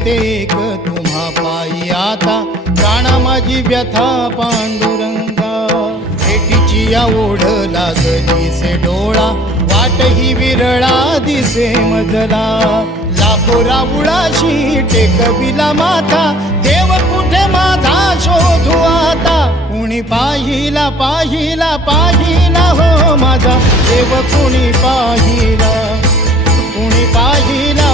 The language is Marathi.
येते एक तुम्हा पायी आता, प्राणा माझी व्यथा पांडुरंगा. भेटीची या ओढ लागली से डोळा, वाट ही विरळा दिसे मजला. लाखो राऊळाशी टेकविला माथा, देव कुठे माझा शोधू आता. कुणी पाहिला पाहिला पाहिला हो माझा देव, कुणी पाहिला, कुणी पाहिला